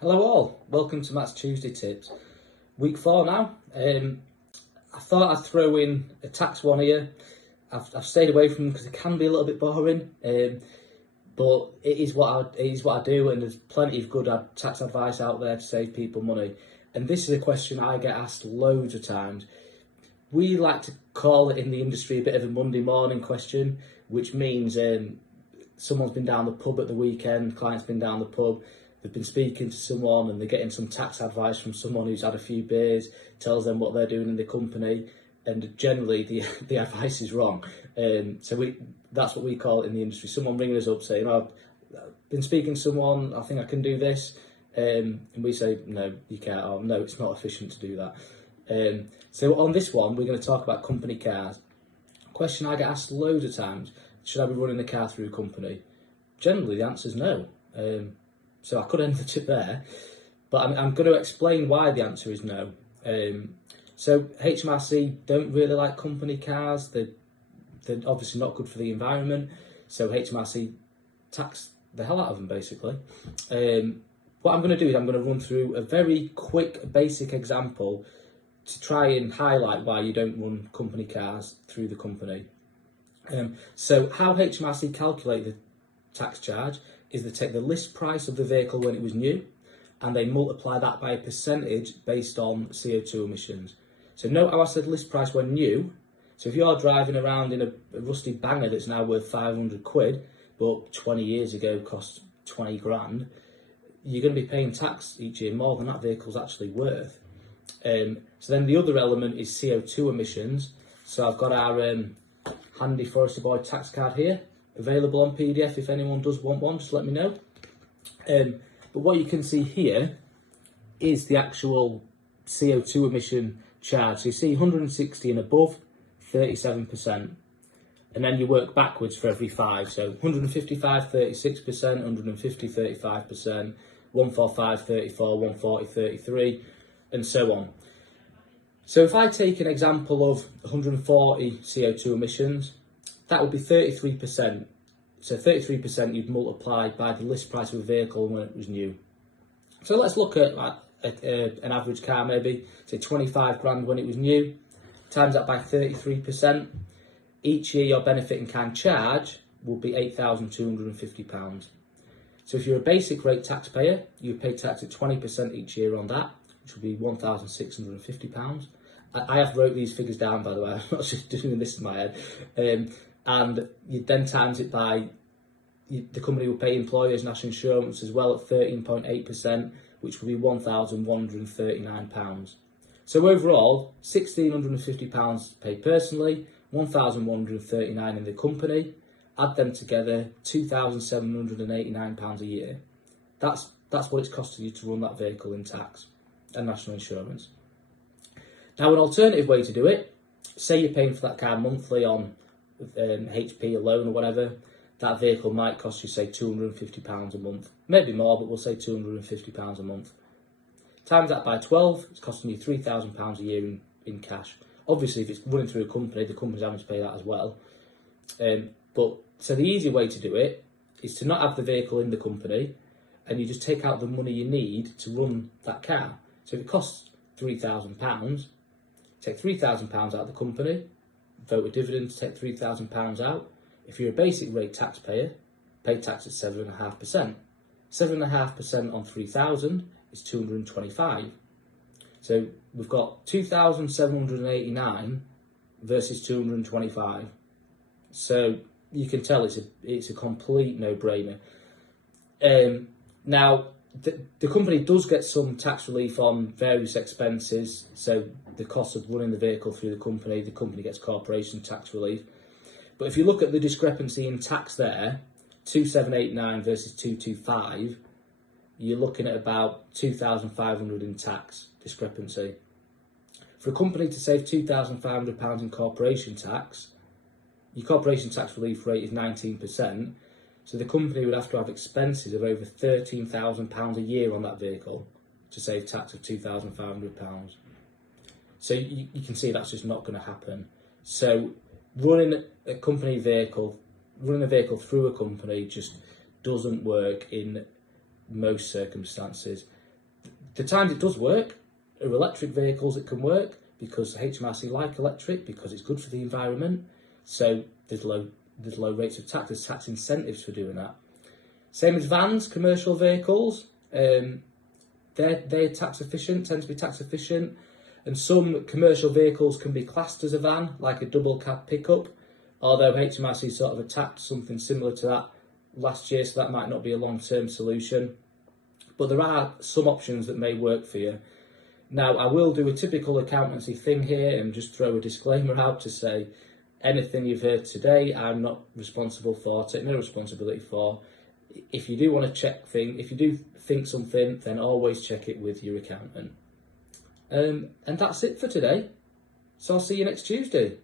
Hello all, welcome to Matt's Tuesday Tips. Week 4 now. I thought I'd throw in a tax one here. I've stayed away from them because it can be a little bit boring, but it is what I do, and there's plenty of good tax advice out there to save people money. And this is a question I get asked loads of times. We like to call it in the industry a bit of a Monday morning question, which means someone's been down the pub at the weekend, client's been down the pub, they've been speaking to someone and they're getting some tax advice from someone who's had a few beers, tells them what they're doing in the company, and generally the advice is wrong. That's what we call it in the industry. Someone ringing us up saying, I've been speaking to someone, I think I can do this. And we say, no, you can't, or no, it's not efficient to do that. So on this one, we're going to talk about company cars. Question I get asked loads of times, should I be running a car through a company? Generally, the answer is no. So I could end the tip there, but I'm going to explain why the answer is no. So HMRC don't really like company cars. They're obviously not good for the environment. So HMRC tax the hell out of them, basically. What I'm going to do is I'm going to run through a very quick, basic example to try and highlight why you don't run company cars through the company. So how HMRC calculate the tax charge is they take the list price of the vehicle when it was new and they multiply that by a percentage based on CO2 emissions. So note how I said list price when new. So if you're driving around in a rusty banger that's now worth 500 quid, but 20 years ago cost 20 grand, you're going to be paying tax each year more than that vehicle's actually worth. So then the other element is CO2 emissions. So I've got our handy Forrester Boyd tax card here, available on PDF. If anyone does want one, just let me know. But what you can see here is the actual CO2 emission charge. So you see 160 and above, 37%. And then you work backwards for every 5. So 155, 36%, 150, 35%, 145, 34, 140, 33, and so on. So if I take an example of 140 CO2 emissions, that would be 33%. So 33% you'd multiply by the list price of a vehicle when it was new. So let's look at an average car, maybe, say 25 grand when it was new, times that by 33%. Each year your benefit in kind charge will be £8,250. So if you're a basic rate taxpayer, you pay tax at 20% each year on that, which will be £1,650. I have wrote these figures down, by the way. I'm not just doing this in my head. And you then times it by, the company will pay employers national insurance as well at 13.8%, which will be £1,139. So overall, £1,650 paid personally, £1,139 in the company. Add them together, £2,789 a year. That's what it's costing you to run that vehicle in tax and national insurance. Now, an alternative way to do it, say you're paying for that car monthly on HP alone or whatever, that vehicle might cost you, say, £250 a month. Maybe more, but we'll say £250 a month. Times that by 12, it's costing you £3,000 a year in cash. Obviously, if it's running through a company, the company's having to pay that as well. So the easy way to do it is to not have the vehicle in the company, and you just take out the money you need to run that car. So if it costs £3,000, take £3,000 out of the company, vote a dividend to take £3,000 out. If you're a basic rate taxpayer, pay tax at 7.5%. 7.5% on 3,000 is 225. So we've got 2,789 versus 225. So you can tell it's a complete no-brainer. Now, the company does get some tax relief on various expenses. So the cost of running the vehicle through the company gets corporation tax relief. But if you look at the discrepancy in tax there, 2,789 versus 225, you're looking at about 2,500 in tax discrepancy. For a company to save £2,500 in corporation tax, your corporation tax relief rate is 19%, so the company would have to have expenses of over £13,000 a year on that vehicle to save tax of £2,500. So you can see that's just not going to happen. So running a vehicle through a company just doesn't work in most circumstances. The times it does work are electric vehicles. It can work because HMRC like electric, because it's good for the environment. So there's low rates of tax. There's tax incentives for doing that. Same as vans, commercial vehicles. They're tax efficient, tend to be tax efficient. And some commercial vehicles can be classed as a van, like a double cab pickup, although HMRC sort of attacked something similar to that last year, so that might not be a long-term solution. But there are some options that may work for you. Now, I will do a typical accountancy thing here and just throw a disclaimer out to say, anything you've heard today, I'm not responsible for, take no responsibility for. If you do want to check if you do think something, then always check it with your accountant. And that's it for today. So I'll see you next Tuesday.